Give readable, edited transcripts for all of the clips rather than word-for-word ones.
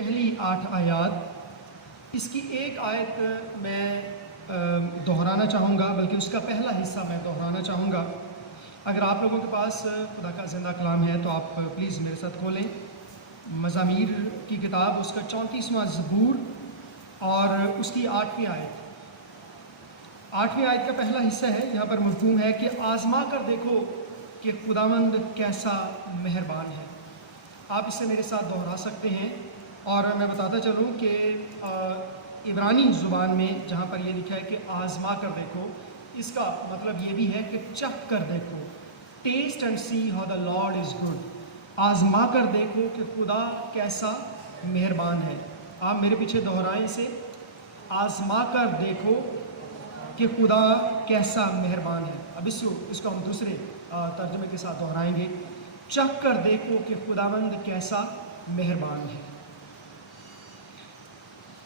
پہلی 8 آیات، اس کی ایک آیت میں دہرانا چاہوں گا، بلکہ اس کا پہلا حصہ میں دہرانا چاہوں گا۔ اگر آپ لوگوں کے پاس خدا کا زندہ کلام ہے تو آپ پلیز میرے ساتھ کھولیں مزامیر کی کتاب، اس کا 34واں زبور اور اس کی 8ویں آیت۔ 8ویں آیت کا پہلا حصہ ہے، یہاں پر مفہوم ہے کہ آزما کر دیکھو کہ خداوند کیسا مہربان ہے۔ آپ اسے میرے ساتھ دہرا سکتے ہیں، اور میں بتاتا چلوں کہ عبرانی زبان میں جہاں پر یہ لکھا ہے کہ آزما کر دیکھو، اس کا مطلب یہ بھی ہے کہ چکھ کر دیکھو، test and see how the lord is good. آزما کر دیکھو کہ خدا کیسا مہربان ہے۔ آپ میرے پیچھے دہرائیں اسے، آزما کر دیکھو کہ خدا کیسا مہربان ہے۔ اب اس کو ہم دوسرے ترجمے کے ساتھ دہرائیں گے، چکھ کر دیکھو کہ خداوند کیسا مہربان ہے۔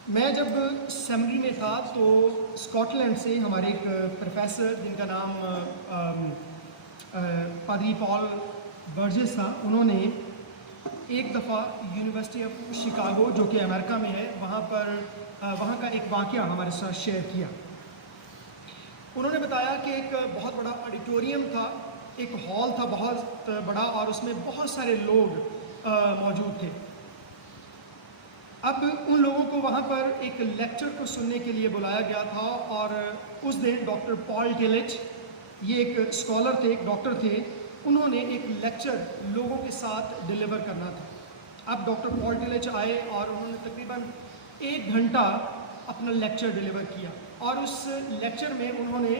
میں جب سیمنری میں تھا تو اسکاٹ لینڈ سے ہمارے ایک پروفیسر جن کا نام پادری پال برجس تھا، انہوں نے ایک دفعہ یونیورسٹی آف شکاگو جو کہ امریکہ میں ہے، وہاں کا ایک واقعہ ہمارے ساتھ شیئر کیا۔ انہوں نے بتایا کہ ایک بہت بڑا آڈیٹوریم تھا، ایک ہال تھا بہت بڑا، اور اس میں بہت سارے لوگ موجود تھے۔ اب ان لوگوں کو وہاں پر ایک لیکچر کو سننے کے لیے بلایا گیا تھا، اور اس دن ڈاکٹر پال ٹیلچ، یہ ایک اسکالر تھے، ایک ڈاکٹر تھے، انہوں نے ایک لیکچر لوگوں کے ساتھ ڈیلیور کرنا تھا۔ اب ڈاکٹر پال ٹیلچ آئے اور انہوں نے تقریباً 1 گھنٹہ اپنا لیکچر ڈیلیور کیا، اور اس لیکچر میں انہوں نے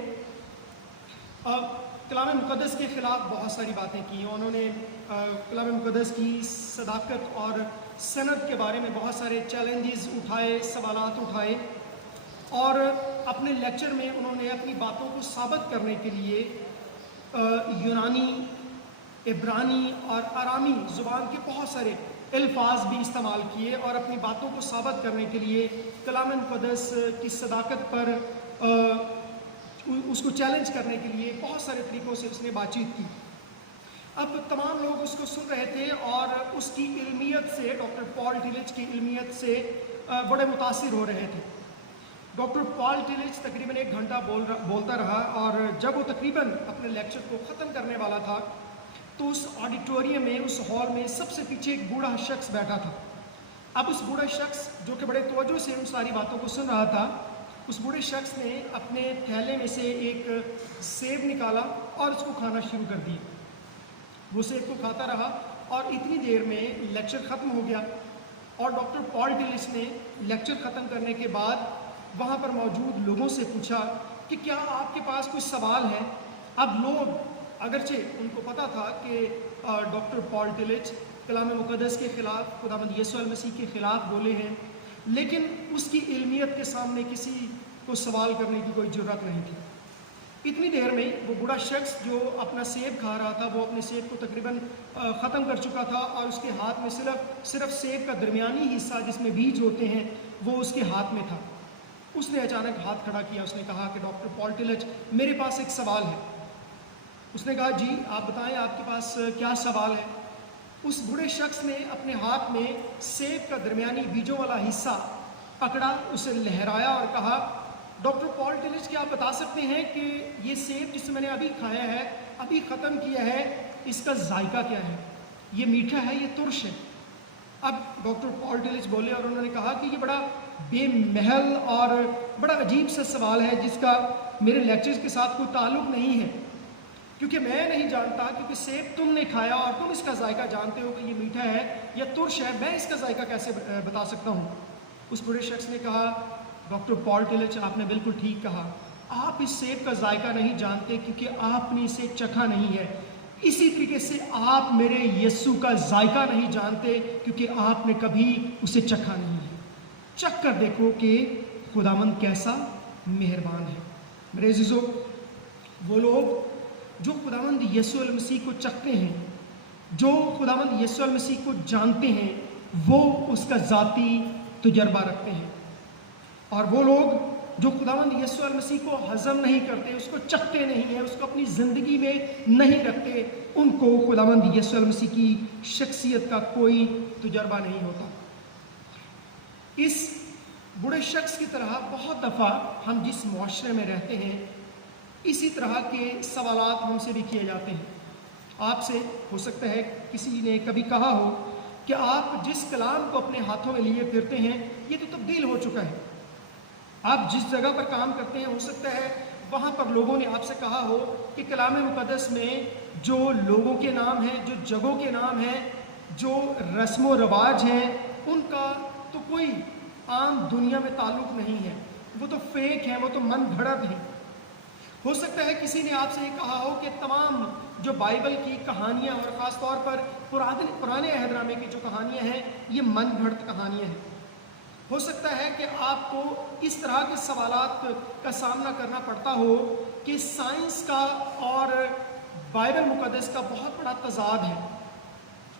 کلام مقدس کے خلاف بہت ساری باتیں کی۔ انہوں نے کلام مقدس کی صداقت اور سند کے بارے میں بہت سارے چیلنجز اٹھائے، سوالات اٹھائے، اور اپنے لیکچر میں انہوں نے اپنی باتوں کو ثابت کرنے کے لیے یونانی، عبرانی اور آرامی زبان کے بہت سارے الفاظ بھی استعمال کیے، اور اپنی باتوں کو ثابت کرنے کے لیے کلام مقدس کی صداقت پر اس کو چیلنج کرنے کے لیے بہت سارے طریقوں سے اس نے بات چیت کی۔ اب تمام لوگ اس کو سن رہے تھے، اور اس کی علمیت سے، ڈاکٹر پال ٹیلچ کی علمیت سے بڑے متاثر ہو رہے تھے۔ ڈاکٹر پال ٹیلچ تقریباً 1 گھنٹہ بولتا رہا، اور جب وہ تقریباً اپنے لیکچر کو ختم کرنے والا تھا تو اس آڈیٹوریم میں، اس ہال میں سب سے پیچھے ایک بوڑھا شخص بیٹھا تھا۔ اب اس بوڑھے شخص جو کہ بڑے توجہ سے ان ساری باتوں کو سن رہا تھا، اس بوڑھے شخص نے اپنے تھیلے میں سے ایک سیب نکالا اور اس کو کھانا شروع کر دیا۔ وہ سیب کو کھاتا رہا، اور اتنی دیر میں لیکچر ختم ہو گیا، اور ڈاکٹر پال ٹیلچ نے لیکچر ختم کرنے کے بعد وہاں پر موجود لوگوں سے پوچھا کہ کیا آپ کے پاس کوئی سوال ہے؟ اب لوگ، اگرچہ ان کو پتہ تھا کہ ڈاکٹر پال ٹیلچ کلام مقدس کے خلاف، خداوند یسوع المسیح کے خلاف بولے ہیں، لیکن اس کی علمیت کے سامنے کسی کو سوال کرنے کی کوئی جرات نہیں تھی۔ اتنی دیر میں وہ بوڑھا شخص جو اپنا سیب کھا رہا تھا، وہ اپنے سیب کو تقریباً ختم کر چکا تھا، اور اس کے ہاتھ میں صرف سیب کا درمیانی حصہ جس میں بیج ہوتے ہیں وہ اس کے ہاتھ میں تھا۔ اس نے اچانک ہاتھ کھڑا کیا، اس نے کہا کہ ڈاکٹر پال ٹیلچ، میرے پاس ایک سوال ہے۔ اس نے کہا جی آپ بتائیں، آپ کے پاس کیا سوال ہے؟ اس بوڑھے شخص نے اپنے ہاتھ میں سیب کا درمیانی بیجوں والا حصہ پکڑا، اسے لہرایا اور کہا، ڈاکٹر پال ٹیلچ کیا آپ بتا سکتے ہیں کہ یہ سیب جسے میں نے ابھی کھایا ہے، ابھی ختم کیا ہے، اس کا ذائقہ کیا ہے؟ یہ میٹھا ہے، یہ ترش ہے؟ اب ڈاکٹر پال ٹیلچ بولے، اور انہوں نے کہا کہ یہ بڑا بے محل اور بڑا عجیب سا سوال ہے، جس کا میرے لیکچرز کے ساتھ کوئی تعلق نہیں ہے، کیونکہ میں نہیں جانتا، کیونکہ سیب تم نے کھایا اور تم اس کا ذائقہ جانتے ہو کہ یہ میٹھا ہے یا ترش ہے، میں اس کا ذائقہ کیسے بتا سکتا ہوں؟ اس بڑے شخص نے کہا، ڈاکٹر پال ٹیلچ آپ نے بالکل ٹھیک کہا، آپ اس سیب کا ذائقہ نہیں جانتے کیونکہ آپ نے اسے چکھا نہیں ہے۔ اسی طریقے سے آپ میرے یسوع کا ذائقہ نہیں جانتے کیونکہ آپ نے کبھی اسے چکھا نہیں ہے۔ چکھ کر دیکھو کہ خداوند کیسا مہربان ہے۔ میرے عزیزو، وہ لوگ جو خداوند یسوع المسیح کو چکھتے ہیں، جو خداوند یسوع المسیح کو جانتے ہیں، وہ اس کا ذاتی تجربہ رکھتے ہیں، اور وہ لوگ جو خداوند یسوع المسیح کو ہضم نہیں کرتے، اس کو چکھتے نہیں ہیں، اس کو اپنی زندگی میں نہیں رکھتے، ان کو خداوند یسوع المسیح کی شخصیت کا کوئی تجربہ نہیں ہوتا۔ اس بوڑھے شخص کی طرح بہت دفعہ ہم جس معاشرے میں رہتے ہیں اسی طرح کے سوالات ہم سے بھی کیے جاتے ہیں. آپ سے ہو سکتا ہے کسی نے کبھی کہا ہو کہ آپ جس کلام کو اپنے ہاتھوں میں لیے پھرتے ہیں یہ تو تبدیل ہو چکا ہے. آپ جس جگہ پر کام کرتے ہیں ہو سکتا ہے وہاں پر لوگوں نے آپ سے کہا ہو کہ کلام مقدس میں جو لوگوں کے نام ہیں، جو جگہوں کے نام ہیں، جو رسم و رواج ہیں، ان کا تو کوئی عام دنیا میں تعلق نہیں ہے، وہ تو فیک ہیں، وہ تو من گھڑت ہیں. ہو سکتا ہے کسی نے آپ سے یہ کہا ہو کہ تمام جو بائبل کی کہانیاں اور خاص طور پر پرانے عہد نامے کی جو کہانیاں ہیں یہ من گھڑت کہانیاں ہیں. ہو سکتا ہے کہ آپ کو اس طرح کے سوالات کا سامنا کرنا پڑتا ہو کہ سائنس کا اور بائبل مقدس کا بہت بڑا تضاد ہے.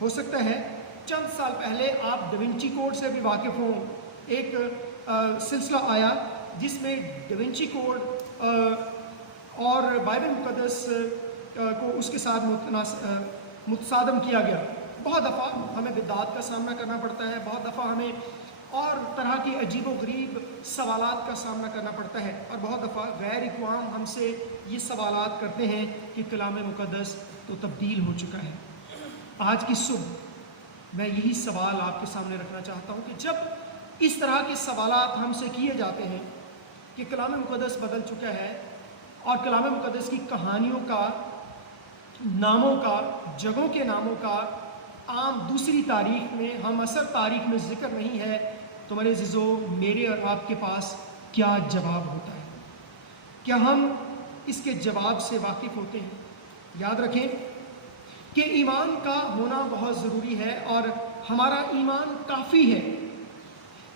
ہو سکتا ہے چند سال پہلے آپ ڈیونچی کوڈ سے بھی واقف ہوں. ایک سلسلہ آیا جس میں ڈیونچی کوڈ اور بائبل مقدس کو اس کے ساتھ متصادم کیا گیا. بہت دفعہ ہمیں بدعات کا سامنا کرنا پڑتا ہے، بہت دفعہ ہمیں اور طرح کی عجیب و غریب سوالات کا سامنا کرنا پڑتا ہے، اور بہت دفعہ غیر اقوام ہم سے یہ سوالات کرتے ہیں کہ کلام مقدس تو تبدیل ہو چکا ہے. آج کی صبح میں یہی سوال آپ کے سامنے رکھنا چاہتا ہوں کہ جب اس طرح کے سوالات ہم سے کیے جاتے ہیں کہ کلام مقدس بدل چکا ہے اور کلام مقدس کی کہانیوں کا، ناموں کا، جگہوں کے ناموں کا عام دوسری تاریخ میں، ہم اثر تاریخ میں ذکر نہیں ہے، تو میرے عزیزو میرے اور آپ کے پاس کیا جواب ہوتا ہے؟ کیا ہم اس کے جواب سے واقف ہوتے ہیں؟ یاد رکھیں کہ ایمان کا ہونا بہت ضروری ہے اور ہمارا ایمان کافی ہے،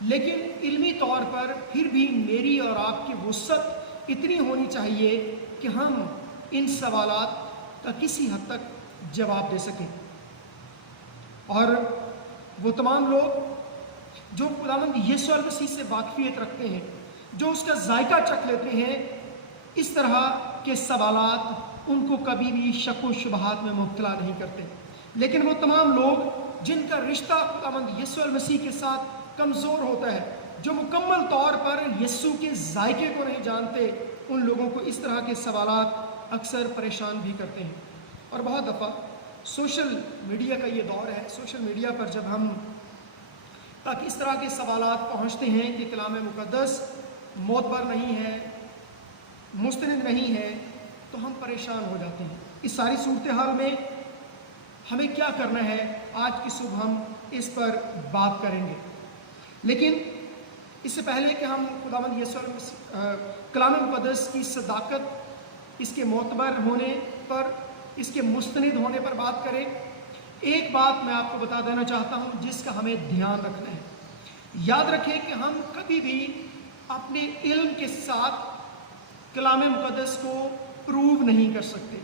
لیکن علمی طور پر پھر بھی میری اور آپ کی وسعت اتنی ہونی چاہیے کہ ہم ان سوالات کا کسی حد تک جواب دے سکیں. اور وہ تمام لوگ جو خداوند یسوع المسیح سے واقفیت رکھتے ہیں، جو اس کا ذائقہ چکھ لیتے ہیں، اس طرح کے سوالات ان کو کبھی بھی شک و شبہات میں مبتلا نہیں کرتے. لیکن وہ تمام لوگ جن کا رشتہ خداوند یسوع المسیح کے ساتھ کمزور ہوتا ہے، جو مکمل طور پر یسوع کے ذائقے کو نہیں جانتے، ان لوگوں کو اس طرح کے سوالات اکثر پریشان بھی کرتے ہیں. اور بہت دفعہ سوشل میڈیا کا یہ دور ہے، سوشل میڈیا پر جب ہم تاکہ اس طرح کے سوالات پہنچتے ہیں کہ کلام مقدس معتبر نہیں ہے، مستند نہیں ہے، تو ہم پریشان ہو جاتے ہیں. اس ساری صورتحال میں ہمیں کیا کرنا ہے، آج کی صبح ہم اس پر بات کریں گے. لیکن اس سے پہلے کہ ہم خداوند یسوع کلام مقدس کی صداقت، اس کے معتبر ہونے پر، اس کے مستند ہونے پر بات کریں، ایک بات میں آپ کو بتا دینا چاہتا ہوں جس کا ہمیں دھیان رکھنا ہے. یاد رکھیں کہ ہم کبھی بھی اپنے علم کے ساتھ کلام مقدس کو پروو نہیں کر سکتے،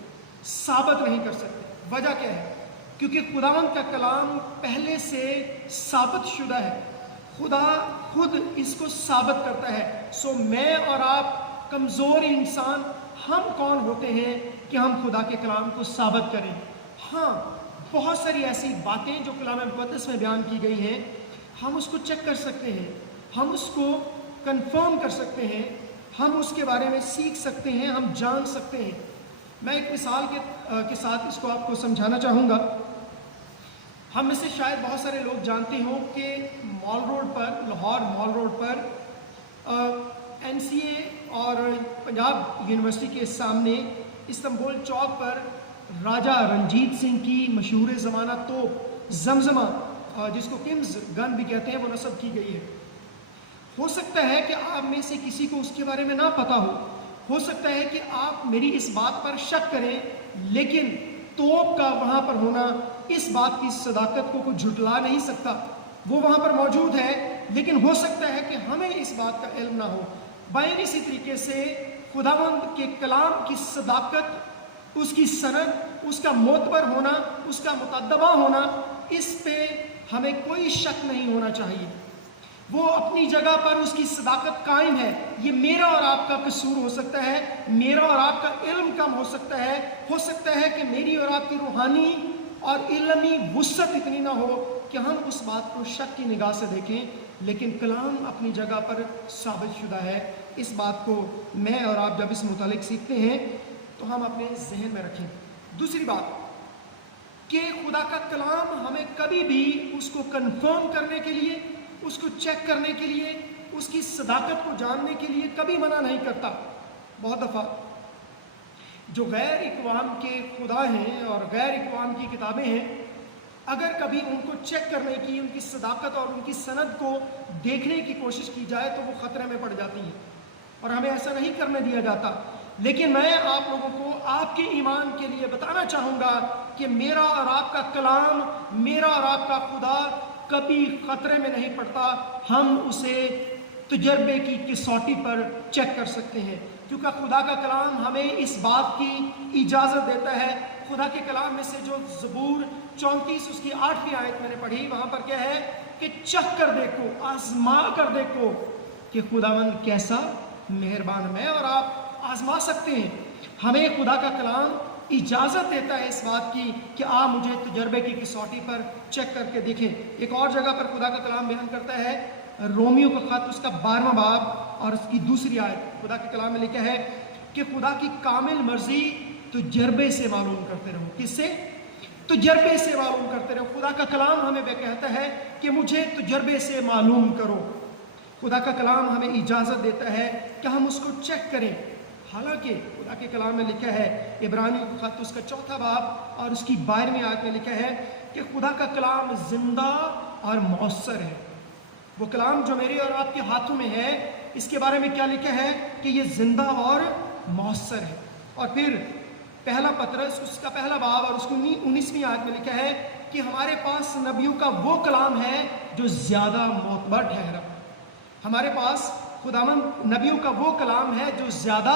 ثابت نہیں کر سکتے. وجہ کیا ہے؟ کیونکہ خداوند کا کلام پہلے سے ثابت شدہ ہے، خدا خود اس کو ثابت کرتا ہے. سو میں اور آپ کمزور انسان، ہم کون ہوتے ہیں کہ ہم خدا کے کلام کو ثابت کریں؟ ہاں، بہت ساری ایسی باتیں جو کلام مقدس میں بیان کی گئی ہیں، ہم اس کو چیک کر سکتے ہیں، ہم اس کو کنفرم کر سکتے ہیں، ہم اس کے بارے میں سیکھ سکتے ہیں، ہم جان سکتے ہیں. میں ایک مثال کے ساتھ اس کو آپ کو سمجھانا چاہوں گا. ہم میں سے شاید بہت سارے لوگ جانتے ہوں کہ مال روڈ پر، لاہور مال روڈ پر NCA اور پنجاب یونیورسٹی کے سامنے استنبول چوک پر راجہ رنجیت سنگھ کی مشہور زمانہ توپ زمزمہ، جس کو کنگز گن بھی کہتے ہیں، وہ نصب کی گئی ہے. ہو سکتا ہے کہ آپ میں سے کسی کو اس کے بارے میں نہ پتہ ہو سکتا ہے کہ آپ میری اس بات پر شک کریں، لیکن توپ کا وہاں پر ہونا اس بات کی صداقت کو کوئی جھٹلا نہیں سکتا. وہ وہاں پر موجود ہے، لیکن ہو سکتا ہے کہ ہمیں اس بات کا علم نہ ہو. بائیں اسی طریقے سے خداوند کے کلام کی صداقت، اس کی سند، اس کا معتبر ہونا، اس کا متدبہ ہونا، اس پہ ہمیں کوئی شک نہیں ہونا چاہیے. وہ اپنی جگہ پر اس کی صداقت قائم ہے. یہ میرا اور آپ کا قصور ہو سکتا ہے، میرا اور آپ کا علم کم ہو سکتا ہے کہ میری اور آپ کی روحانی اور علمی وسعت اتنی نہ ہو کہ ہم اس بات کو شک کی نگاہ سے دیکھیں. لیکن کلام اپنی جگہ پر ثابت شدہ ہے۔ اس بات کو میں اور آپ جب اس متعلق سیکھتے ہیں تو ہم اپنے ذہن میں رکھیں۔ دوسری بات کہ خدا کا کلام ہمیں کبھی بھی اس کو کنفرم کرنے کے لیے، اس کو چیک کرنے کے لیے، اس کی صداقت کو جاننے کے لیے کبھی منع نہیں کرتا۔ بہت دفعہ جو غیر اقوام کے خدا ہیں اور غیر اقوام کی کتابیں ہیں، اگر کبھی ان کو چیک کرنے کی، ان کی صداقت اور ان کی سند کو دیکھنے کی کوشش کی جائے تو وہ خطرے میں پڑ جاتی ہیں اور ہمیں ایسا نہیں کرنے دیا جاتا۔ لیکن میں آپ لوگوں کو آپ کے ایمان کے لیے بتانا چاہوں گا کہ میرا اور آپ کا کلام، میرا اور آپ کا خدا کبھی خطرے میں نہیں پڑتا۔ ہم اسے تجربے کی کسوٹی پر چیک کر سکتے ہیں، کیونکہ خدا کا کلام ہمیں اس بات کی اجازت دیتا ہے۔ خدا کے کلام میں سے جو زبور 34 اس کی 8ویں آیت میں نے پڑھی، وہاں پر کیا ہے کہ چکھ کر دیکھو، آزما کر دیکھو کہ خداوند کیسا مہربان۔ میں اور آپ آزما سکتے ہیں۔ ہمیں خدا کا کلام اجازت دیتا ہے اس بات کی کہ آپ مجھے تجربے کی کسوٹی پر چیک کر کے دیکھیں۔ ایک اور جگہ پر خدا کا کلام بیان کرتا ہے، رومیو کا خط اس کا 12واں باب اور اس کی 2 آیت، خدا کے کلام میں لکھا ہے کہ خدا کی کامل مرضی تجربے سے معلوم کرتے رہو۔ کس سے؟ تجربے سے معلوم کرتے رہو۔ خدا کا کلام ہمیں کہتا ہے کہ مجھے تجربے سے معلوم کرو۔ خدا کا کلام ہمیں اجازت دیتا ہے کہ ہم اس کو چیک کریں۔ حالانکہ خدا کے کلام میں لکھا ہے، عبرانیوں کا خط اس کا 4واں باب اور اس کی 12ویں آیت میں لکھا ہے کہ خدا کا کلام زندہ اور مؤثر ہے۔ وہ کلام جو میرے اور آپ کے ہاتھوں میں ہے، اس کے بارے میں کیا لکھا ہے کہ یہ زندہ اور مؤثر ہے۔ اور پھر پہلا پطرس اس کا 1 باب اور اس کی 19ویں آیت میں لکھا ہے کہ ہمارے پاس نبیوں کا وہ کلام ہے جو زیادہ معتبر ٹھہرا۔ ہمارے پاس خداوند نبیوں کا وہ کلام ہے جو زیادہ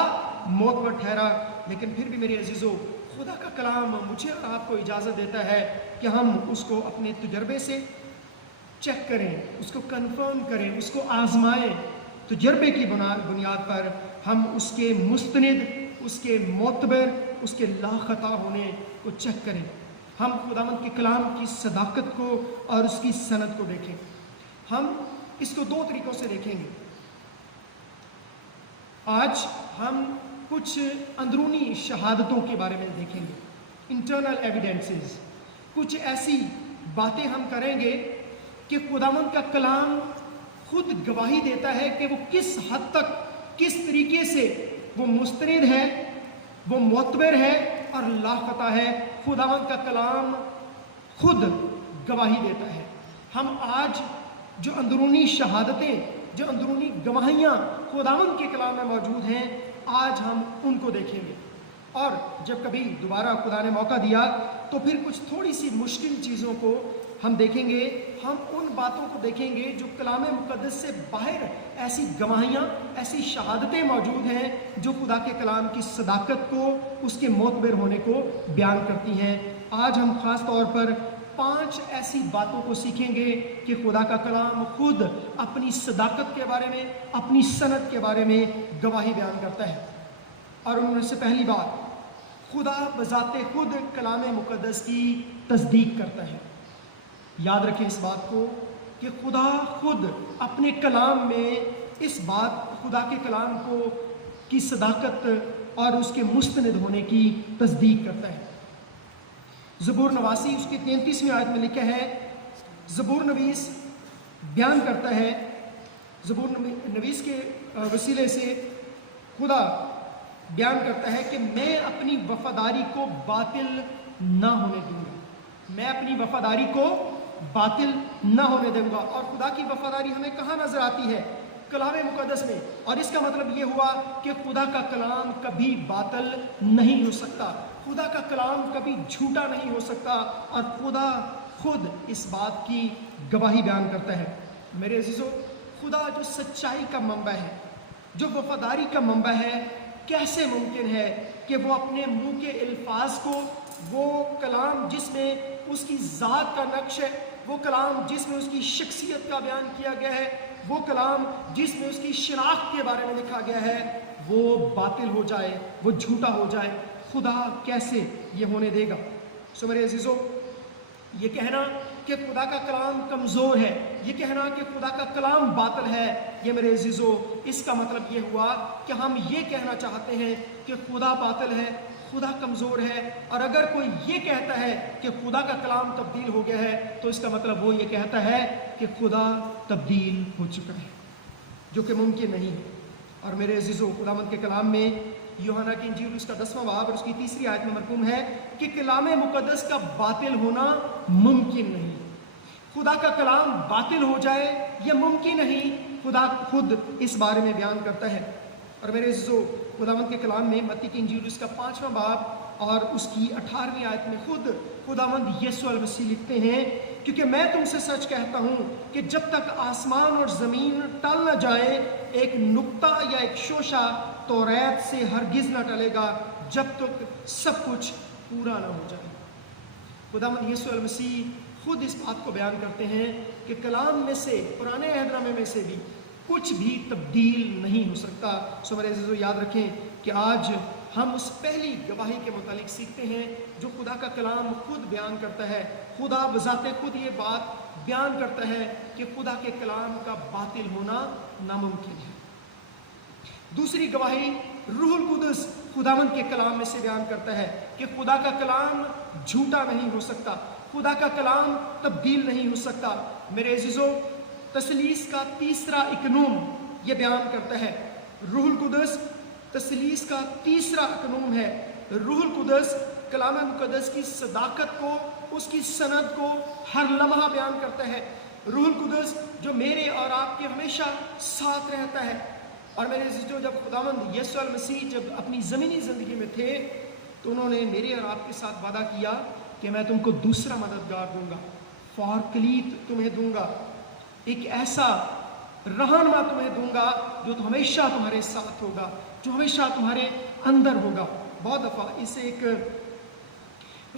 معتبر ٹھہرا۔ لیکن پھر بھی میرے عزیزو، خدا کا کلام مجھے اور آپ کو اجازت دیتا ہے کہ ہم اس کو اپنے تجربے سے چیک کریں، اس کو کنفرم کریں، اس کو آزمائیں۔ تجربے کی بنیاد پر ہم اس کے مستند، اس کے معتبر، اس کے لاخطا ہونے کو چیک کریں۔ ہم خداوند کے کلام کی صداقت کو اور اس کی سند کو دیکھیں۔ ہم اس کو 2 طریقوں سے دیکھیں گے۔ آج ہم کچھ اندرونی شہادتوں کے بارے میں دیکھیں گے، انٹرنل ایویڈنسز۔ کچھ ایسی باتیں ہم کریں گے کہ خداوند کا کلام خود گواہی دیتا ہے کہ وہ کس حد تک، کس طریقے سے وہ مستند ہے، وہ معتبر ہے اور لاقطع ہے۔ خداوند کا کلام خود گواہی دیتا ہے۔ ہم آج جو اندرونی شہادتیں، جو اندرونی گواہیاں خداوند کے کلام میں موجود ہیں، آج ہم ان کو دیکھیں گے۔ اور جب کبھی دوبارہ خدا نے موقع دیا تو پھر کچھ تھوڑی سی مشکل چیزوں کو ہم دیکھیں گے۔ ہم ان باتوں کو دیکھیں گے جو کلام مقدس سے باہر ایسی گواہیاں، ایسی شہادتیں موجود ہیں جو خدا کے کلام کی صداقت کو، اس کے معتبر ہونے کو بیان کرتی ہیں۔ آج ہم خاص طور پر 5 ایسی باتوں کو سیکھیں گے کہ خدا کا کلام خود اپنی صداقت کے بارے میں، اپنی سند کے بارے میں گواہی بیان کرتا ہے۔ اور ان میں سے پہلی بات، خدا بذات خود کلام مقدس کی تصدیق کرتا ہے۔ یاد رکھیں اس بات کو کہ خدا خود اپنے کلام میں اس بات، خدا کے کلام کو کی صداقت اور اس کے مستند ہونے کی تصدیق کرتا ہے۔ زبور نواسی اس کی 33ویں آیت میں لکھا ہے، زبور نویس بیان کرتا ہے، زبور نویس کے وسیلے سے خدا بیان کرتا ہے کہ میں اپنی وفاداری کو باطل نہ ہونے دوں گا، میں اپنی وفاداری کو باطل نہ ہونے دوں گا۔ اور خدا کی وفاداری ہمیں کہاں نظر آتی ہے؟ کلام مقدس میں۔ اور اس کا مطلب یہ ہوا کہ خدا کا کلام کبھی باطل نہیں ہو سکتا، خدا کا کلام کبھی جھوٹا نہیں ہو سکتا، اور خدا خود اس بات کی گواہی بیان کرتا ہے۔ میرے عزیزو، خدا جو سچائی کا منبع ہے، جو وفاداری کا منبع ہے، کیسے ممکن ہے کہ وہ اپنے منہ کے الفاظ کو، وہ کلام جس میں اس کی ذات کا نقش ہے، وہ کلام جس میں اس کی شخصیت کا بیان کیا گیا ہے، وہ کلام جس میں اس کی شناخت کے بارے میں لکھا گیا ہے، وہ باطل ہو جائے، وہ جھوٹا ہو جائے؟ خدا کیسے یہ ہونے دے گا؟ سو میرے عزیزو، یہ کہنا کہ خدا کا کلام کمزور ہے، یہ کہنا کہ خدا کا کلام باطل ہے، یہ میرے عزیزو اس کا مطلب یہ ہوا کہ ہم یہ کہنا چاہتے ہیں کہ خدا باطل ہے، خدا کمزور ہے، اور اگر کوئی یہ کہتا ہے کہ خدا کا کلام تبدیل ہو گیا ہے تو اس کا مطلب وہ یہ کہتا ہے کہ خدا تبدیل ہو چکا ہے، جو کہ ممکن نہیں ہے۔ اور میرے عزیزو خداوند کے کلام میں یوحنا کی انجیل اس کا 10واں باب اور اس کی 3 آیت میں مرقوم ہے کہ کلام مقدس کا باطل ہونا ممکن نہیں۔ خدا کا کلام باطل ہو جائے یہ ممکن نہیں، خدا خود اس بارے میں بیان کرتا ہے۔ اور میرے عزیزو خداوند کے کلام میں متی کی انجیل اس کا 5واں باب اور اس کی 18ویں آیت میں خود خداوند یسوع المسیح لکھتے ہیں، کیونکہ میں تم سے سچ کہتا ہوں کہ جب تک آسمان اور زمین ٹل نہ جائے ایک نقطہ یا ایک شوشہ توریت سے ہرگز نہ ٹلے گا جب تک سب کچھ پورا نہ ہو جائے۔ خداوند یسوع المسیح خود اس بات کو بیان کرتے ہیں کہ کلام میں سے، پرانے عہد نامے میں سے بھی کچھ بھی تبدیل نہیں ہو سکتا۔ سو میرے عزیزو یاد رکھیں کہ آج ہم اس پہلی گواہی کے متعلق سیکھتے ہیں جو خدا کا کلام خود بیان کرتا ہے۔ خدا بذات خود یہ بات بیان کرتا ہے کہ خدا کے کلام کا باطل ہونا ناممکن ہے۔ دوسری گواہی روح القدس خداوند کے کلام میں سے بیان کرتا ہے کہ خدا کا کلام جھوٹا نہیں ہو سکتا، خدا کا کلام تبدیل نہیں ہو سکتا۔ میرے عزیزو تثلیث کا تیسرا اکنوم یہ بیان کرتا ہے، روح القدس تثلیث کا تیسرا اکنوم ہے۔ روح القدس کلام مقدس کی صداقت کو، اس کی سند کو ہر لمحہ بیان کرتا ہے۔ روح القدس جو میرے اور آپ کے ہمیشہ ساتھ رہتا ہے۔ اور میرے عزیزو جب خداوند یسوع المسیح جب اپنی زمینی زندگی میں تھے تو انہوں نے میرے اور آپ کے ساتھ وعدہ کیا کہ میں تم کو دوسرا مددگار دوں گا، فارکلیت تمہیں دوں گا، ایک ایسا رہنما تمہیں دوں گا جو ہمیشہ تمہارے ساتھ ہوگا، جو ہمیشہ تمہارے اندر ہوگا۔ بہت دفعہ اس سے ایک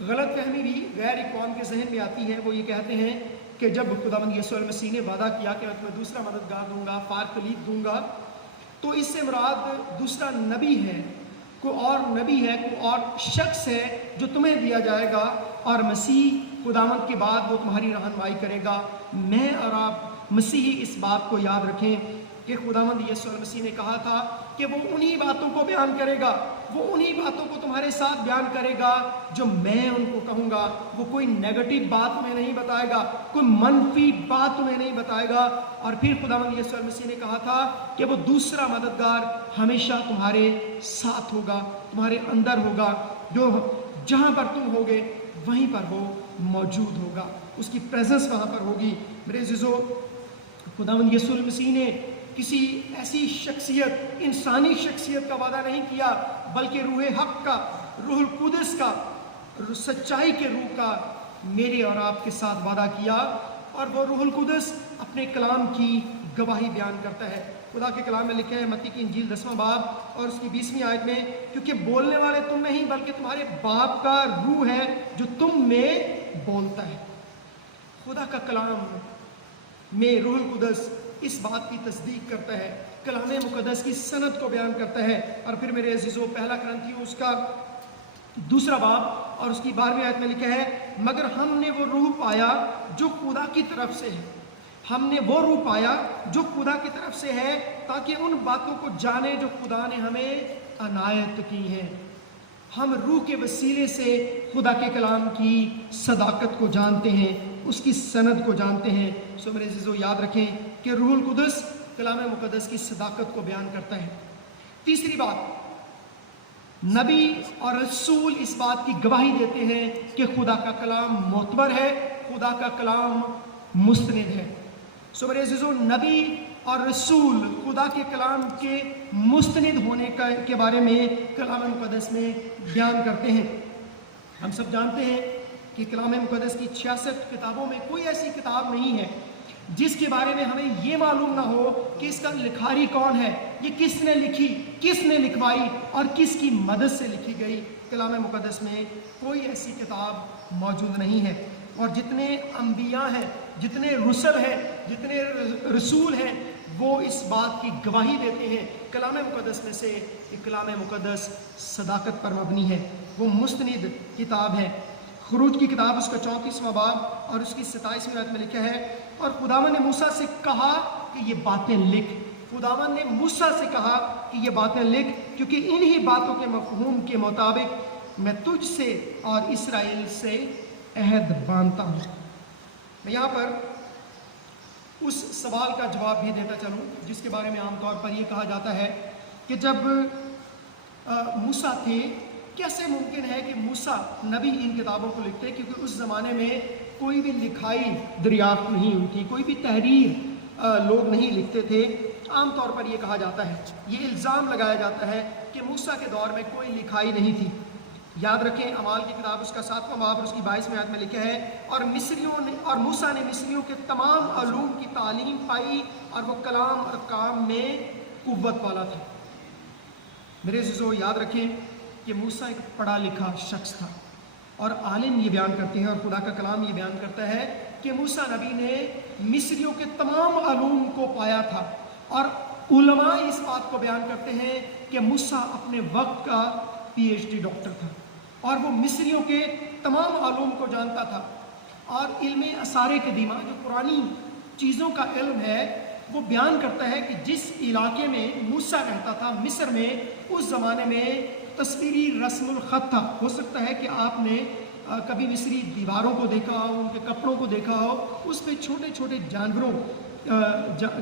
غلط فہمی بھی غیر اقوام کے ذہن میں آتی ہے، وہ یہ کہتے ہیں کہ جب خداوند یسوع المسیح نے وعدہ کیا کہ میں تمہیں دوسرا مددگار دوں گا، فارکلیت دوں گا، تو اس سے مراد دوسرا نبی ہے، کوئی اور نبی ہے، کوئی اور شخص ہے جو تمہیں دیا جائے گا، اور مسیح خداوند کے بعد وہ تمہاری رہنمائی کرے گا۔ میں اور آپ مسیحی اس بات کو یاد رکھیں کہ خداوند یسوع المسیح نے کہا تھا کہ وہ انہی باتوں کو بیان کرے گا، وہ انہی باتوں کو تمہارے ساتھ بیان کرے گا جو میں ان کو کہوں گا۔ وہ کوئی نیگیٹو بات تمہیں نہیں بتائے گا، کوئی منفی بات تمہیں نہیں بتائے گا۔ اور پھر خداوند یسوع المسیح نے کہا تھا کہ وہ دوسرا مددگار ہمیشہ تمہارے ساتھ ہوگا، تمہارے اندر ہوگا، جو جہاں پر تم ہوگے وہیں پر وہ موجود ہوگا، اس کی پریزنس وہاں پر ہوگی۔ میرے عزیزو خداوند یسوع المسیح نے کسی ایسی شخصیت، انسانی شخصیت کا وعدہ نہیں کیا، بلکہ روح حق کا، روح القدس کا، سچائی کے روح کا میرے اور آپ کے ساتھ وعدہ کیا، اور وہ روح القدس اپنے کلام کی گواہی بیان کرتا ہے۔ خدا کے کلام میں لکھا ہے متی کی انجیل 10واں باب اور اس کی 20ویں آیت میں، کیونکہ بولنے والے تم نہیں بلکہ تمہارے باپ کا روح ہے جو تم میں بولتا ہے۔ خدا کا کلام میں روح القدس اس بات کی تصدیق کرتا ہے، کلام مقدس کی سند کو بیان کرتا ہے۔ اور پھر میرے عزیزو پہلا کرنتھیوں اس کا 2 باب اور اس کی 12ویں آیت میں لکھا ہے، مگر ہم نے وہ روح پایا جو خدا کی طرف سے ہے، ہم نے وہ روح پایا جو خدا کی طرف سے ہے تاکہ ان باتوں کو جانے جو خدا نے ہمیں عنایت کی ہیں۔ ہم روح کے وسیلے سے خدا کے کلام کی صداقت کو جانتے ہیں، اس کی سند کو جانتے ہیں۔ سو میرے عزیزو یاد رکھیں کہ روح القدس کلام مقدس کی صداقت کو بیان کرتا ہے۔ تیسری بات، نبی اور رسول اس بات کی گواہی دیتے ہیں کہ خدا کا کلام معتبر ہے، خدا کا کلام مستند ہے۔ سو میرے عزیزو نبی اور رسول خدا کے کلام کے مستند ہونے کے بارے میں کلام مقدس میں بیان کرتے ہیں۔ ہم سب جانتے ہیں کہ کلام مقدس کی 66 کتابوں میں کوئی ایسی کتاب نہیں ہے جس کے بارے میں ہمیں یہ معلوم نہ ہو کہ اس کا لکھاری کون ہے، یہ کس نے لکھی، کس نے لکھوائی اور کس کی مدد سے لکھی گئی۔ کلام مقدس میں کوئی ایسی کتاب موجود نہیں ہے، اور جتنے انبیاء ہیں، جتنے رسل ہیں، جتنے رسول ہیں، وہ اس بات کی گواہی دیتے ہیں کلام مقدس میں سے کہ کلام مقدس صداقت پر مبنی ہے، وہ مستند کتاب ہے۔ خروج کی کتاب اس کا 34واں باب اور اس کی 27ویں آیت میں لکھا ہے، اور خداوند نے موسیٰ سے کہا کہ یہ باتیں لکھ. خداوند نے موسیٰ سے کہا کہ یہ باتیں لکھ، کیونکہ انہی باتوں کے مفہوم کے مطابق میں تجھ سے اور اسرائیل سے عہد باندھتا ہوں. میں یہاں پر اس سوال کا جواب بھی دیتا چلوں جس کے بارے میں عام طور پر یہ کہا جاتا ہے کہ جب موسیٰ تھے، کیسے ممکن ہے کہ موسیٰ نبی ان کتابوں کو لکھتے، کیونکہ اس زمانے میں کوئی بھی لکھائی دریافت نہیں ہوئی تھی، کوئی بھی تحریر لوگ نہیں لکھتے تھے. عام طور پر یہ کہا جاتا ہے، یہ الزام لگایا جاتا ہے کہ موسیٰ کے دور میں کوئی لکھائی نہیں تھی. یاد رکھیں اعمال کی کتاب اس کا 7واں باب اور اس کی 22ویں آیت میں لکھا ہے، اور موسیٰ نے مصریوں کے تمام علوم کی تعلیم پائی اور وہ کلام اور کام میں قوت والا تھا. میرے عزیزو، یاد رکھیں کہ موسیٰ ایک پڑھا لکھا شخص تھا، اور عالم یہ بیان کرتے ہیں اور خدا کا کلام یہ بیان کرتا ہے کہ موسیٰ نبی نے مصریوں کے تمام علوم کو پایا تھا. اور علماء اس بات کو بیان کرتے ہیں کہ موسیٰ اپنے وقت کا PhD ڈاکٹر تھا، اور وہ مصریوں کے تمام علوم کو جانتا تھا. اور علم آثار قدیمہ جو پرانی چیزوں کا علم ہے وہ بیان کرتا ہے کہ جس علاقے میں موسیٰ رہتا تھا، مصر میں، اس زمانے میں تصویری رسم الخط تھا. ہو سکتا ہے کہ آپ نے کبھی مصری دیواروں کو دیکھا ہو، ان کے کپڑوں کو دیکھا ہو، اس پہ چھوٹے چھوٹے جانوروں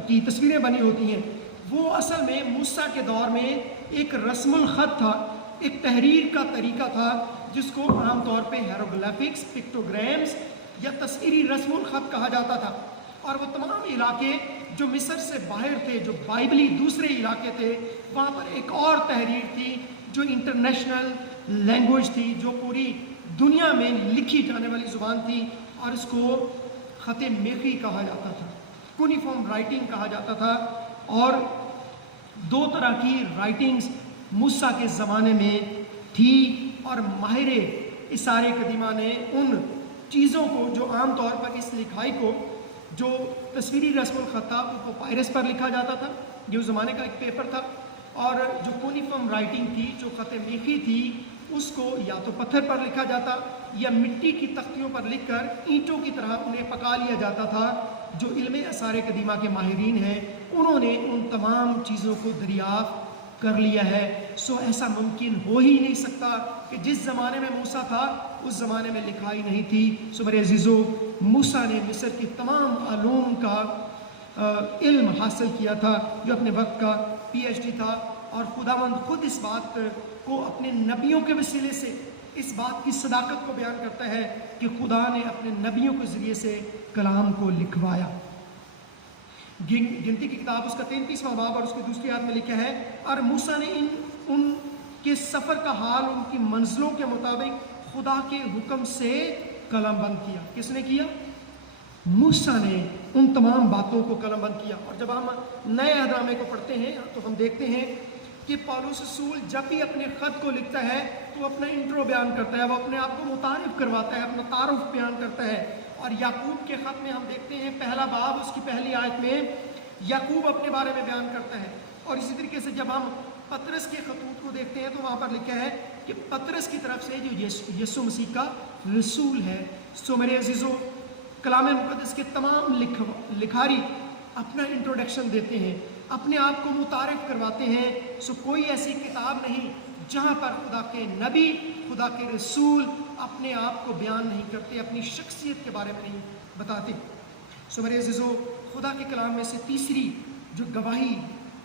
کی تصویریں بنی ہوتی ہیں. وہ اصل میں موسیٰ کے دور میں ایک رسم الخط تھا، ایک تحریر کا طریقہ تھا جس کو عام طور پہ ہیروگلافکس، پکٹوگرامز یا تصویری رسم الخط کہا جاتا تھا. اور وہ تمام علاقے جو مصر سے باہر تھے، جو بائبلی دوسرے علاقے تھے، وہاں پر ایک اور تحریر تھی جو انٹرنیشنل لینگویج تھی، جو پوری دنیا میں لکھی جانے والی زبان تھی، اور اس کو خط میخی کہا جاتا تھا، کونیفارم رائٹنگ کہا جاتا تھا. اور دو طرح کی رائٹنگز موسیٰ کے زمانے میں تھی، اور ماہر آثار قدیمہ نے ان چیزوں کو جو عام طور پر اس لکھائی کو، جو تصویری رسم الخط تھا وہ پائرس پر لکھا جاتا تھا، یہ اس زمانے کا ایک پیپر تھا. اور جو کونیفارم رائٹنگ تھی، جو خط میخی تھی، اس کو یا تو پتھر پر لکھا جاتا یا مٹی کی تختیوں پر لکھ کر اینٹوں کی طرح انہیں پکا لیا جاتا تھا. جو علم آثار قدیمہ کے ماہرین ہیں انہوں نے ان تمام چیزوں کو دریافت کر لیا ہے. سو ایسا ممکن ہو ہی نہیں سکتا کہ جس زمانے میں موسیٰ تھا اس زمانے میں لکھائی نہیں تھی. سو میرے عزیزو، موسیٰ نے مصر کی تمام علوم کا علم حاصل کیا تھا جو اپنے وقت کا PhD تھا. اور خداوند خود اس بات کو اپنے نبیوں کے وسیلے سے اس بات کی صداقت کو بیان کرتا ہے کہ خدا نے اپنے نبیوں کے ذریعے سے کلام کو لکھوایا. گنتی کی کتاب اس کا 33واں باب اور اس کی دوسری آیت میں لکھا ہے، اور موسیٰ نے ان کے سفر کا حال ان کی منزلوں کے مطابق خدا کے حکم سے قلم بند کیا. کس نے کیا؟ موسیٰ نے ان تمام باتوں کو قلم بند کیا. اور جب ہم نئے عہد نامے کو پڑھتے ہیں تو ہم دیکھتے ہیں کہ پالوس رسول جب بھی اپنے خط کو لکھتا ہے تو اپنا انٹرو بیان کرتا ہے، وہ اپنے آپ کو متعارف کرواتا ہے، اپنا تعارف بیان کرتا ہے. اور یعقوب کے خط میں ہم دیکھتے ہیں پہلا باب اس کی پہلی آیت میں یعقوب اپنے بارے میں بیان کرتا ہے. اور اسی طریقے سے جب ہم پطرس کے خطوط کو دیکھتے ہیں تو وہاں پر لکھا ہے کہ پطرس کی طرف سے جو یسوع مسیح کا رسول ہے. سو میرے عزیزو، کلام مقدس کے تمام لکھاری اپنا انٹروڈکشن دیتے ہیں، اپنے آپ کو متعارف کرواتے ہیں. سو کوئی ایسی کتاب نہیں جہاں پر خدا کے نبی، خدا کے رسول اپنے آپ کو بیان نہیں کرتے، اپنی شخصیت کے بارے میں نہیں بتاتے. سو میرے عزیزو، خدا کے کلام میں سے تیسری جو گواہی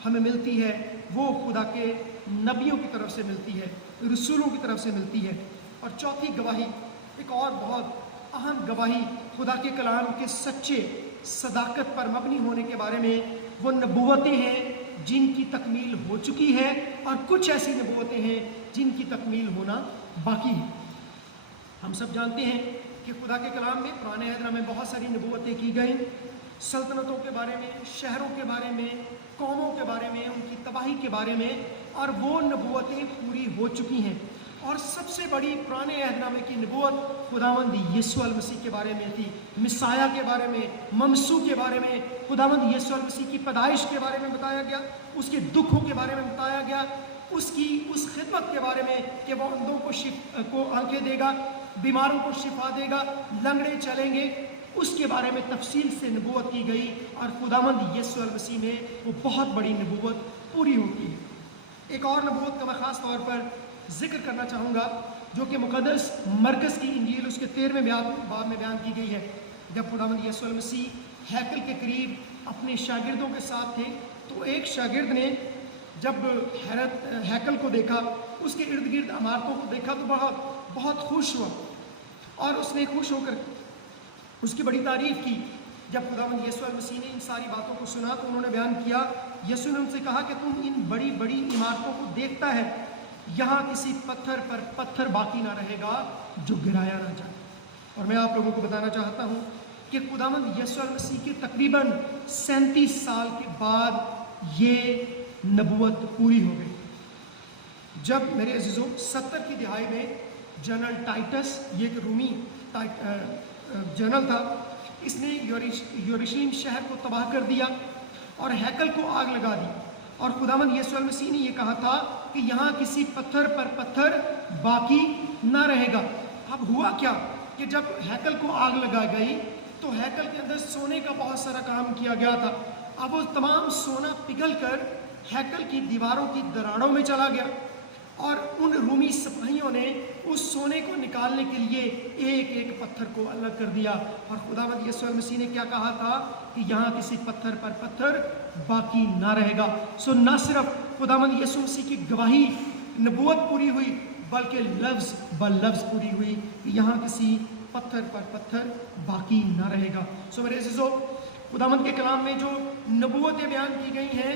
ہمیں ملتی ہے وہ خدا کے نبیوں کی طرف سے ملتی ہے، رسولوں کی طرف سے ملتی ہے. اور چوتھی گواہی، ایک اور بہت اہم گواہی خدا کے کلام کے سچے صداقت پر مبنی ہونے کے بارے میں، وہ نبوتیں ہیں جن کی تکمیل ہو چکی ہے، اور کچھ ایسی نبوتیں ہیں جن کی تکمیل ہونا باقی ہے. ہم سب جانتے ہیں کہ خدا کے کلام میں پرانے عہد نامے میں بہت ساری نبوتیں کی گئیں، سلطنتوں کے بارے میں، شہروں کے بارے میں، قوموں کے بارے میں، ان کی تباہی کے بارے میں، اور وہ نبوتیں پوری ہو چکی ہیں. اور سب سے بڑی پرانے عہد نامے کی نبوت خداوند یسوع المسیح کے بارے میں تھی، مسیح کے بارے میں، ممسو کے بارے میں. خداوند یسوع المسیح کی پیدائش کے بارے میں بتایا گیا، اس کے دکھوں کے بارے میں بتایا گیا، اس خدمت کے بارے میں کہ وہ اندھوں کو آنکھیں دے گا، بیماروں کو شفا دے گا، لنگڑے چلیں گے، اس کے بارے میں تفصیل سے نبوت کی گئی، اور خداوند یسوع المسیح میں وہ بہت بڑی نبوت پوری ہوتی ہے۔ ایک اور نبوت کا میں خاص طور پر ذکر کرنا چاہوں گا، جو کہ مقدس مرکز کی انجیل اس کے 13ویں باب میں بیان کی گئی ہے۔ جب خداوند یسوع المسیح ہیکل کے قریب اپنے شاگردوں کے ساتھ تھے، تو ایک شاگرد نے جب ہیکل کو دیکھا، اس کے ارد گرد عمارتوں کو دیکھا، تو بہت خوش ہوا، اور اس نے خوش ہو کر اس کی بڑی تعریف کی۔ جب خداوند یسوع المسیح نے ان ساری باتوں کو سنا، تو انہوں نے بیان کیا، یسوع نے ان سے کہا کہ تم ان بڑی بڑی عمارتوں کو دیکھتا ہے، یہاں کسی پتھر پر پتھر باقی نہ رہے گا جو گرایا نہ جائے۔ اور میں آپ لوگوں کو بتانا چاہتا ہوں کہ خداوند یسوع المسیح کے تقریباً 37 سال کے بعد یہ نبوت پوری ہو گئی۔ جب میرے عزیزوں 70 کی دہائی میں جنرل ٹائٹس، یہ ایک رومی جنرل تھا، اس نے یروشلم شہر کو تباہ کر دیا اور ہیکل کو آگ لگا دی، اور خداوند یسوع المسیح نے یہ کہا تھا کہ یہاں کسی پتھر پر پتھر باقی نہ رہے گا۔ اب ہوا کیا کہ جب ہیکل کو آگ لگا گئی، تو ہیکل کے اندر سونے کا بہت سارا کام کیا گیا تھا۔ اب وہ تمام سونا پگھل کر ہیکل کی دیواروں کی دراڑوں میں چلا گیا، اور ان رومی سپاہیوں نے اس سونے کو نکالنے کے لیے ایک ایک پتھر کو الگ کر دیا، اور خداوند یسوع المسیح نے کیا کہا تھا کہ یہاں کسی پتھر پر پتھر باقی نہ رہے گا۔ سو نہ صرف خداوند یسوع مسیح کی گواہی نبوت پوری ہوئی، بلکہ لفظ بلفظ پوری ہوئی کہ یہاں کسی پتھر پر پتھر باقی نہ رہے گا۔ سو میرے عزیزو، خداوند کے کلام میں جو نبوتیں بیان کی گئی ہیں،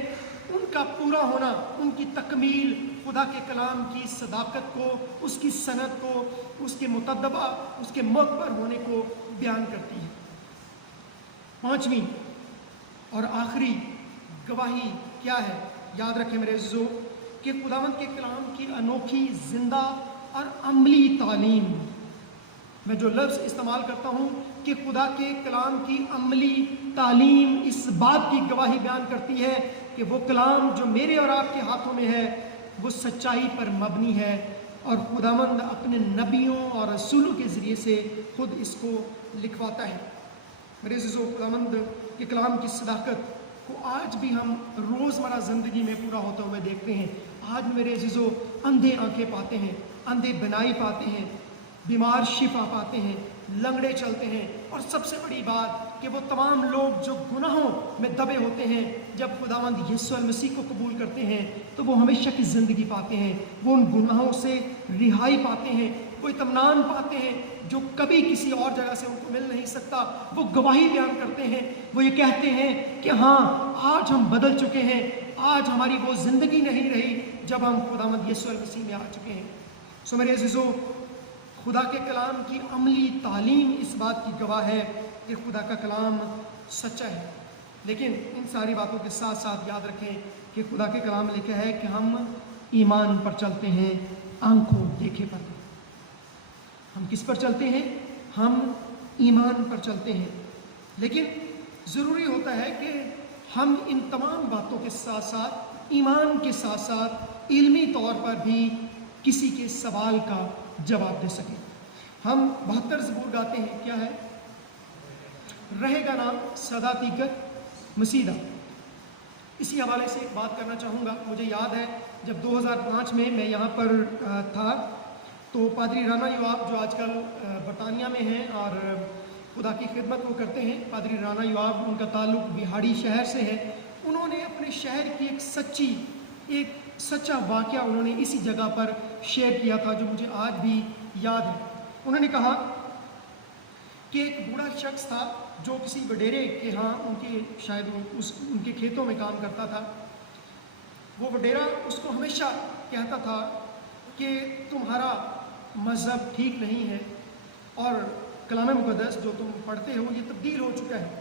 ان کا پورا ہونا، ان کی تکمیل خدا کے کلام کی صداقت کو، اس کی سند کو، اس کے متدبہ، اس کے معتبر ہونے کو بیان کرتی ہے۔ پانچویں اور آخری گواہی کیا ہے؟ یاد رکھیں میرے عزیزو کہ خداوند کے کلام کی انوکھی، زندہ اور عملی تعلیم۔ میں جو لفظ استعمال کرتا ہوں کہ خدا کے کلام کی عملی تعلیم اس بات کی گواہی بیان کرتی ہے کہ وہ کلام جو میرے اور آپ کے ہاتھوں میں ہے، وہ سچائی پر مبنی ہے، اور خداوند اپنے نبیوں اور رسولوں کے ذریعے سے خود اس کو لکھواتا ہے۔ میرے عزیزو، خداوند کے کلام کی صداقت کو آج بھی ہم روزمرہ زندگی میں پورا ہوتا ہوئے دیکھتے ہیں۔ آج میرے عزیزو، اندھے آنکھیں پاتے ہیں، اندھے بینائی پاتے ہیں، بیمار شفا پاتے ہیں، لنگڑے چلتے ہیں، اور سب سے بڑی بات کہ وہ تمام لوگ جو گناہوں میں دبے ہوتے ہیں، جب خداوند یسوع المسیح کو قبول کرتے ہیں تو وہ ہمیشہ کی زندگی پاتے ہیں، وہ ان گناہوں سے رہائی پاتے ہیں، وہ اطمینان پاتے ہیں جو کبھی کسی اور جگہ سے ان کو مل نہیں سکتا۔ وہ گواہی بیان کرتے ہیں، وہ یہ کہتے ہیں کہ ہاں، آج ہم بدل چکے ہیں، آج ہماری وہ زندگی نہیں رہی جب ہم خداوند یسوع المسیح میں آ چکے ہیں۔ سو میرے عزیزو، خدا کے کلام کی عملی تعلیم اس بات کی گواہ ہے کہ خدا کا کلام سچا ہے۔ لیکن ان ساری باتوں کے ساتھ ساتھ یاد رکھیں کہ خدا کے کلام میں لکھا ہے کہ ہم ایمان پر چلتے ہیں، آنکھوں دیکھے پر نہیں۔ ہم کس پر چلتے ہیں؟ ہم ایمان پر چلتے ہیں۔ لیکن ضروری ہوتا ہے کہ ہم ان تمام باتوں کے ساتھ ساتھ، ایمان کے ساتھ ساتھ، علمی طور پر بھی کسی کے سوال کا جواب دے سکیں۔ ہم 72 زبور گاتے ہیں، کیا ہے؟ رہے گا نام سدا تیکر مسیدہ۔ اسی حوالے سے ایک بات کرنا چاہوں گا۔ مجھے یاد ہے جب 2005 میں یہاں پر تھا، تو پادری رانا یواب، جو آج کل برطانیہ میں ہیں اور خدا کی خدمت وہ کرتے ہیں، پادری رانا یواب، ان کا تعلق بہاڑی شہر سے ہے، انہوں نے اپنے شہر کی ایک سچا واقعہ انہوں نے اسی جگہ پر شیئر کیا تھا، جو مجھے آج بھی یاد ہے۔ انہوں نے کہا کہ ایک بوڑھا شخص تھا جو کسی وڈیرے کے ہاں ان کے کھیتوں میں کام کرتا تھا۔ وہ وڈیرا اس کو ہمیشہ کہتا تھا کہ تمہارا مذہب ٹھیک نہیں ہے، اور کلام مقدس جو تم پڑھتے ہو یہ تبدیل ہو چکا ہے،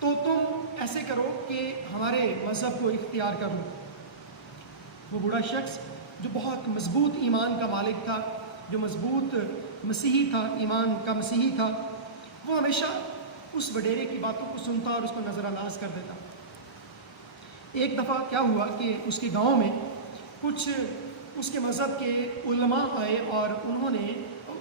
تو تم ایسے کرو کہ ہمارے مذہب کو اختیار کر لو۔ وہ بوڑھا شخص جو بہت مضبوط ایمان کا مالک تھا، جو مضبوط مسیحی تھا، ایمان کا مسیحی تھا، وہ ہمیشہ اس وڈیرے کی باتوں کو سنتا اور اس کو نظر انداز کر دیتا۔ ایک دفعہ کیا ہوا کہ اس کے گاؤں میں کچھ اس کے مذہب کے علماء آئے، اور انہوں نے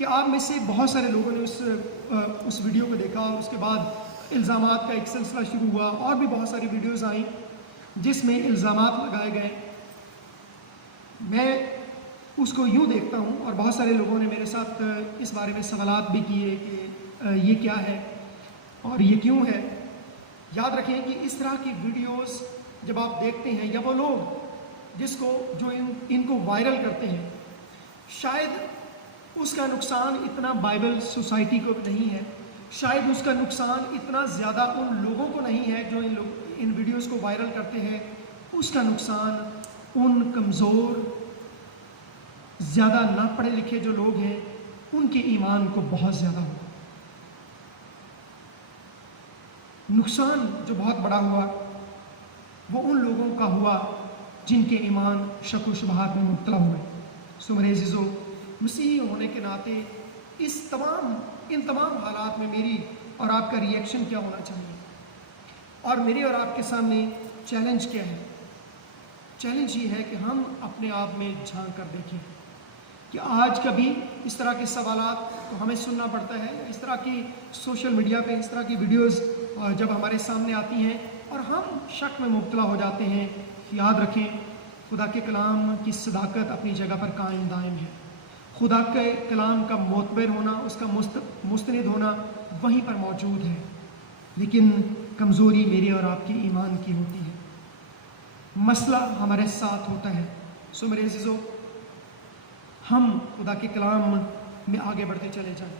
کہ آپ میں سے بہت سارے لوگوں نے اس ویڈیو کو دیکھا اور اس کے بعد الزامات کا ایک سلسلہ شروع ہوا اور بھی بہت ساری ویڈیوز آئیں جس میں الزامات لگائے گئے. میں اس کو یوں دیکھتا ہوں اور بہت سارے لوگوں نے میرے ساتھ اس بارے میں سوالات بھی کیے کہ یہ کیا ہے اور یہ کیوں ہے. یاد رکھیں کہ اس طرح کی ویڈیوز جب آپ دیکھتے ہیں یا وہ لوگ جو ان کو وائرل کرتے ہیں، شاید اس کا نقصان اتنا بائبل سوسائٹی کو نہیں ہے، شاید اس کا نقصان اتنا زیادہ ان لوگوں کو نہیں ہے جو ان ویڈیوز کو وائرل کرتے ہیں. اس کا نقصان ان کمزور، زیادہ نہ پڑھے لکھے جو لوگ ہیں ان کے ایمان کو بہت زیادہ ہوا. نقصان جو بہت بڑا ہوا وہ ان لوگوں کا ہوا جن کے ایمان شک و شبہات میں مبتلا ہوئے. سو میرے عزیزو، مسیحی ہونے کے ناطے ان تمام حالات میں میری اور آپ کا ریئیکشن کیا ہونا چاہیے؟ اور میرے اور آپ کے سامنے چیلنج کیا ہے؟ چیلنج یہ ہے کہ ہم اپنے آپ میں جھانک کر دیکھیں کہ آج کبھی اس طرح کے سوالات تو ہمیں سننا پڑتا ہے، اس طرح کی سوشل میڈیا پہ اس طرح کی ویڈیوز جب ہمارے سامنے آتی ہیں اور ہم شک میں مبتلا ہو جاتے ہیں. یاد رکھیں، خدا کے کلام کی صداقت اپنی جگہ پر قائم دائم ہے. خدا کے کلام کا معتبر ہونا، اس کا مستند ہونا وہیں پر موجود ہے، لیکن کمزوری میرے اور آپ کے ایمان کی ہوتی ہے. مسئلہ ہمارے ساتھ ہوتا ہے. سو میرے عزیزو، ہم خدا کے کلام میں آگے بڑھتے چلے جائیں،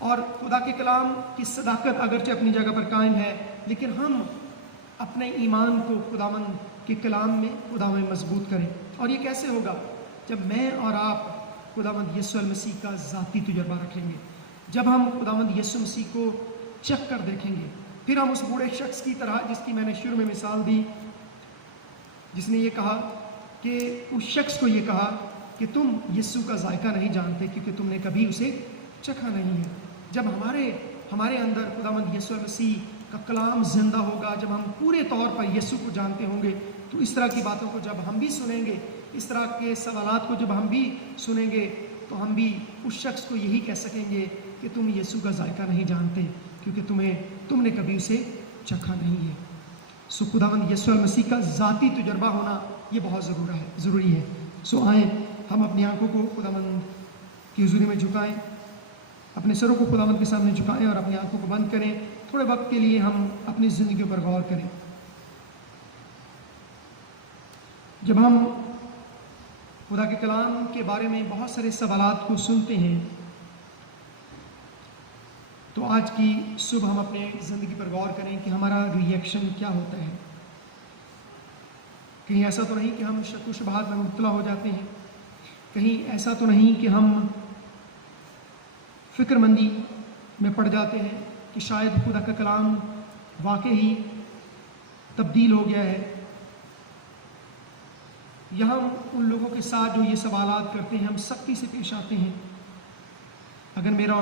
اور خدا کے کلام کی صداقت اگرچہ اپنی جگہ پر قائم ہے، لیکن ہم اپنے ایمان کو خداوند کے کلام میں خدا میں مضبوط کریں. اور یہ کیسے ہوگا؟ جب میں اور آپ خداوند یسوع المسیح کا ذاتی تجربہ رکھیں گے، جب ہم خداوند یسوع مسیح کو چکھ کر دیکھیں گے. پھر ہم اس بوڑھے شخص کی طرح جس کی میں نے شروع میں مثال دی، جس نے یہ کہا کہ اس شخص کو یہ کہا کہ تم یسوع کا ذائقہ نہیں جانتے کیونکہ تم نے کبھی اسے چکھا نہیں ہے. جب ہمارے اندر خداوند یسوع مسیح کا کلام زندہ ہوگا، جب ہم پورے طور پر یسوع کو جانتے ہوں گے، تو اس طرح کی باتوں کو جب ہم بھی سنیں گے، اس طرح کے سوالات کو جب ہم بھی سنیں گے، تو ہم بھی اس شخص کو یہی کہہ سکیں گے کہ تم یسوع کا ذائقہ نہیں جانتے کیونکہ تم نے کبھی اسے چکھا نہیں ہے. سو خداوند یسوع المسیح کا ذاتی تجربہ ہونا یہ بہت ضروری ہے. سو آئیں ہم اپنی آنکھوں کو خداوند کی حضوری میں جھکائیں، اپنے سروں کو خداوند کے سامنے جھکائیں اور اپنی آنکھوں کو بند کریں. تھوڑے وقت کے لیے ہم اپنی زندگیوں پر غور کریں. جب ہم خدا کے کلام کے بارے میں بہت سارے سوالات کو سنتے ہیں، تو آج کی صبح ہم اپنے زندگی پر غور کریں کہ ہمارا ریئیکشن کیا ہوتا ہے. کہیں ایسا تو نہیں کہ ہم شک و شبہات میں مبتلا ہو جاتے ہیں، کہیں ایسا تو نہیں کہ ہم فکر مندی میں پڑ جاتے ہیں کہ شاید خدا کا کلام واقعی تبدیل ہو گیا ہے. یہاں ان لوگوں کے ساتھ جو یہ سوالات کرتے ہیں ہم سختی سے پیش آتے ہیں. اگر میرا